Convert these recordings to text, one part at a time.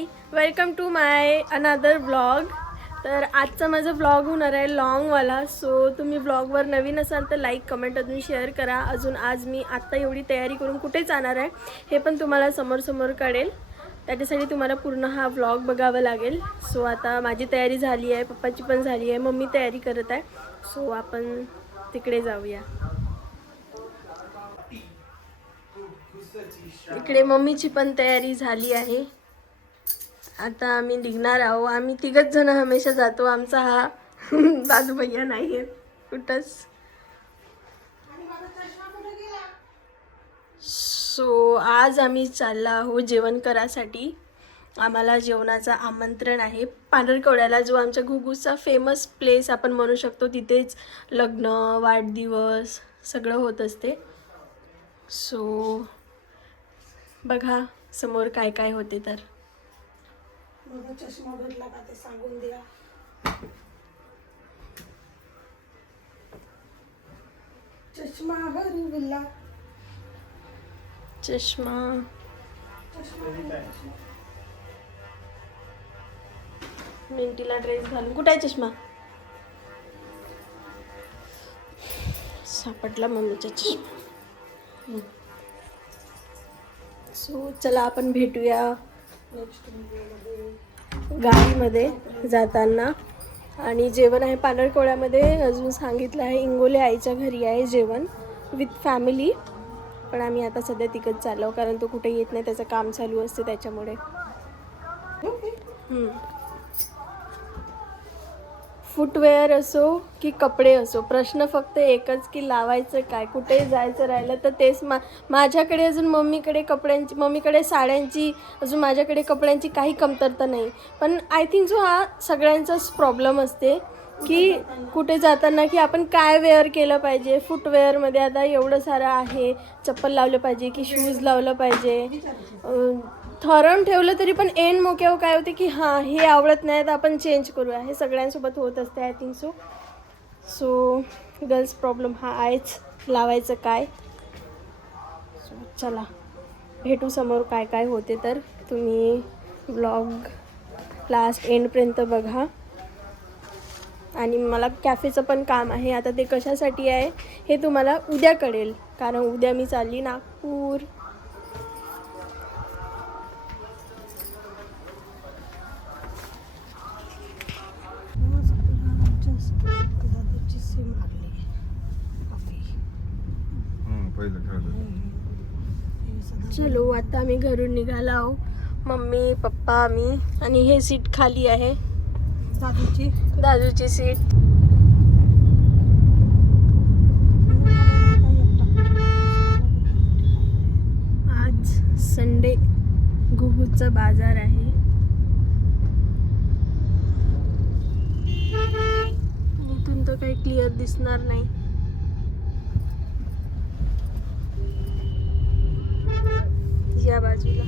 High, welcome to my another vlog. तर आजचा माझा व्लॉग होणार आहे लॉंगवाला. सो तुम्ही व्लॉगवर नवीन असाल तर लाईक कमेंट अजून शेअर करा. अजून आज मी आत्ता एवढी तयारी करून कुठे जाणार आहे हे पण तुम्हाला समोर कळेल. त्याच्यासाठी तुम्हाला पूर्ण हा व्लॉग बघावा लागेल. सो आता माझी तयारी झाली आहे, पप्पाची पण झाली आहे, मम्मी तयारी करत आहे. सो आपण तिकडे जाऊया. इकडे मम्मीची पण तयारी झाली आहे. आता आम्ही निघणार आहोत. आम्ही तिघच जण हमेशा जातो. आमचा हा दादू भैया नाही आहे कुठंच. सो आज आम्ही चाललो आहोत जेवण करायसाठी. आम्हाला जेवणाचं आमंत्रण आहे पांढरकवड्याला, जो आमच्या घुगूचा फेमस प्लेस आपण म्हणू शकतो. तिथेच लग्न, वाढदिवस सगळं होत असते. सो बघा समोर काय काय होते. तर चष्मा बदला का ते सांगून द्या. चष्मा हरवला, चष्मा मिंटीला ड्रेस घालून. कुठे आहे चष्मा? सापडला मम्मीचा चष्मा. सो चला आपण भेटूया गाडीमध्ये जाताना. आणि जेवण आहे पांढरकवड्यामध्ये. अजून सांगितलं आहे इंगोले आईच्या घरी आहे जेवण विथ फॅमिली. पण आम्ही आता सध्या तिकडे चाललो कारण तो कुठे येत नाही, त्याचं काम चालू असते त्याच्यामुळे. फुटवेअर असो की कपडे असो, प्रश्न फक्त एकच की लावायचं काय. कुठे जायचं राहिलं तर तेच. माझ्याकडे अजून मम्मीकडे साड्यांची, अजून माझ्याकडे कपड्यांची काही कमतरता नाही. पण आय थिंक सो हा सगळ्यांचाच प्रॉब्लेम असते की कुठे जाताना की आपण काय वेअर केलं पाहिजे. फुटवेअरमध्ये आता एवढं सारं आहे. चप्पल लावलं पाहिजे की शूज लावलं पाहिजे. ठरवून ठेवलं तरी पण ऐन मोक्यावर काय होते की हां हे आवडत नाही तर आपण चेंज करूया. हे सगळ्यांसोबत होत असते I think so. So girls problem हा आहेच, लावायचं काय. सो चला भेटू समोर काय काय होते. तर तुम्ही ब्लॉग लास्ट एंडपर्यंत बघा. आणि मला कॅफेचं पण काम आहे. आता ते कशासाठी आहे हे तुम्हाला उद्या कळेल, कारण उद्या मी चालली नागपूर. चलो आता आम्ही घरून निघालो आहो. मम्मी पप्पा मी. आणि हे सीट खाली आहे, दादूची सीट. आज संडे, घुगूचा बाजार आहे. इथून तर काही क्लिअर दिसणार नाही. या बाजूला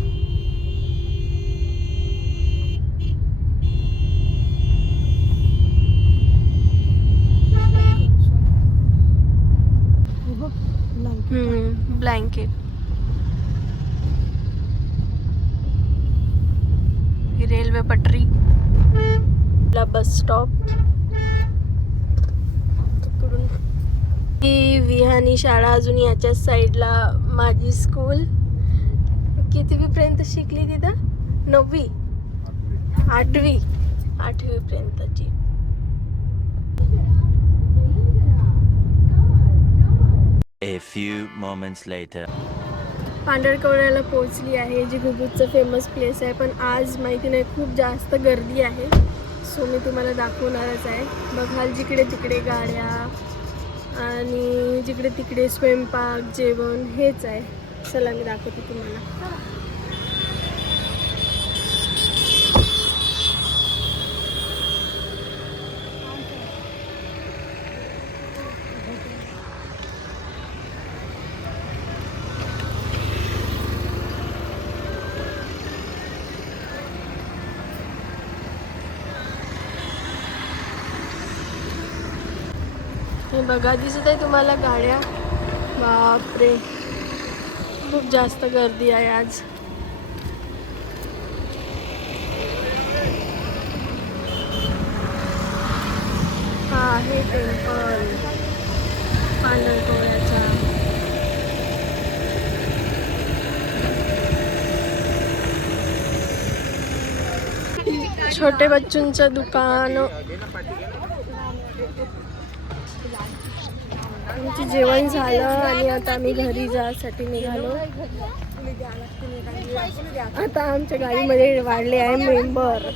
ब्लँकेट. रेल्वे पटरी, बस स्टॉप. ही विहानी शाळा अजून याच्याच साईडला. माझी स्कूल कितवीपर्यंत शिकली तिथं? 9वी 8वी पर्यंतची. A few moments later. पांढरकवड्याला पोहोचली आहे, जी घुगूचं फेमस प्लेस आहे. पण आज माहिती नाही खूप जास्त गर्दी आहे. सो मी तुम्हाला दाखवणारच आहे. बघाल जिकडे तिकडे गाड्या आणि जिकडे तिकडे स्वयंपाक जेवण हेच आहे. चला मी दाखवते तुम्हाला. हे बघा दिसत आहे तुम्हाला गाड्या. बापरे खूप जास्त गर्दी आहे आज. हे टेम्पल पांढरकवड्याचा. छोटे बच्चूंचं दुकान. आमचं जेवण झालं आणि आता आम्ही घरी जायसाठी निघालो. आता आमच्या गाडीमध्ये वाढले आहे मेंबर.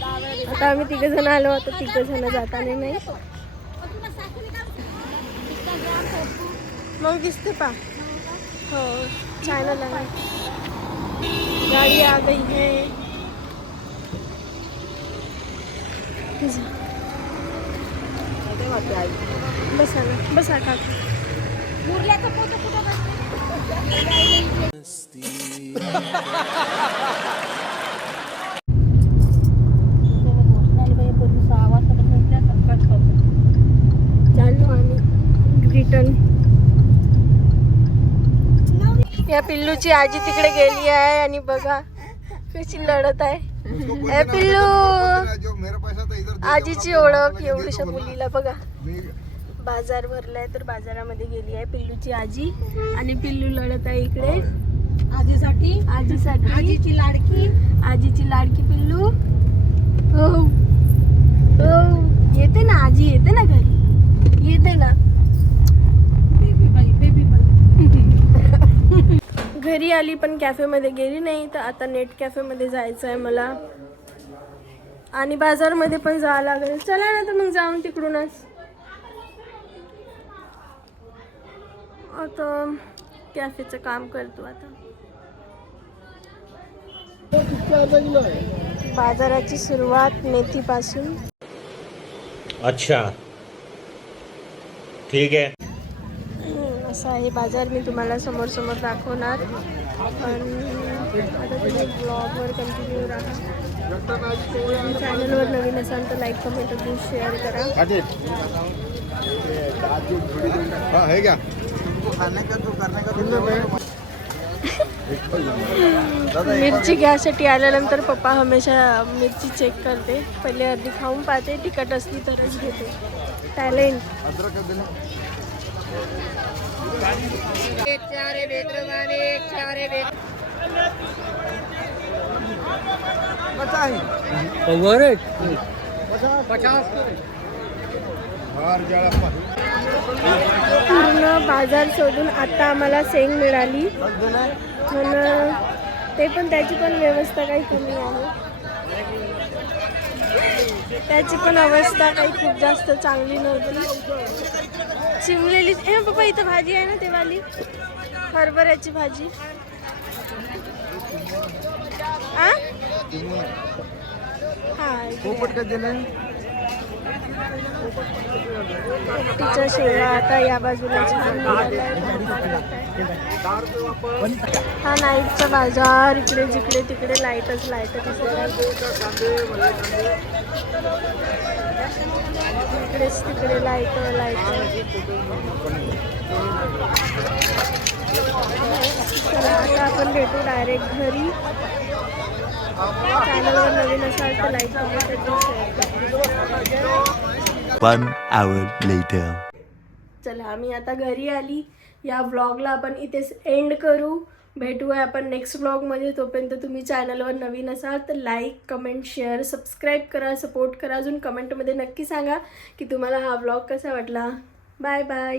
आता आम्ही 3 जण आलो. आता 3 जण जाताना नाही. मग दिसते पा. हो चॅनल आहे. गाडी आ गई है. बसा ना, बसा काका. मुरल्याचा फोटो कुठं चाललो आम्ही रिटर्न. या पिल्लूची आजी तिकडे गेली आहे आणि बघा कशी लढत आहे. ए पिल्लू, आजीची ओळख एवढ्याशा मुलीला बघा. बाजार भरलाय तर बाजारामध्ये गेली आहे पिल्लूची आजी आणि पिल्लू लढत आहे इकडे आजीसाठी. आजीची लाडकी पिल्लू. हो हो येते ना आजी, येते ना घरी, येते ना. घरी आली पण कॅफेमध्ये गेली नाही. तर आता नेट कॅफेमध्ये जायचं आहे मला आणि बाजारमध्ये पण जावं लागेल. चला ना तर मग जाऊन तिकडूनच. आता कॅफेचं काम करतो. आता बाजाराची सुरुवात मेथीपासून. अच्छा ठीक आहे. असा आहे बाजार. मी तुम्हाला समोर दाखवणार. पण आता तुम्ही ब्लॉगवर कंटिन्यू राहा. चॅनलवर नवीन असाल तर लाईक कमेंट अजून शेअर करा. मिरची घ्यायसाठी आल्यानंतर पप्पा हमेशा मिरची चेक करते. पहिले अर्धी खाऊन पाहते, तिखट असली तरच घेते. टॅलेंट. पूर्ण बाजार सोडून आता आम्हाला शेंग मिळाली. पण ते पण त्याची पण व्यवस्था काही कमी आहे. त्याची पण अवस्था काही खूप जास्त चांगली नव्हती. चिमलेली. हे पप्पा इथं भाजी आहे ना, ते वाली हरभऱ्याची भाजी. तिच्या शेळा आता या बाजूला छान मिळालाय. हा नाईटचा बाजार. इकडे जिकडे तिकडे लाईटच इकडेच तिकडे लाईट. आता आपण भेटू डायरेक्ट घरी. चॅनलवर नवीन असाल तर लाईक करा. 1 hour later. चला आम्ही आता घरी आली. या व्लॉगला आपण इथेच एंड करू. भेटूया आपण नेक्स्ट व्लॉगमध्ये. तोपर्यंत तुम्ही चॅनलवर नवीन असाल तर लाईक कमेंट शेअर सबस्क्राईब करा, सपोर्ट करा. अजून कमेंटमध्ये नक्की सांगा की तुम्हाला हा व्लॉग कसा वाटला. Bye bye.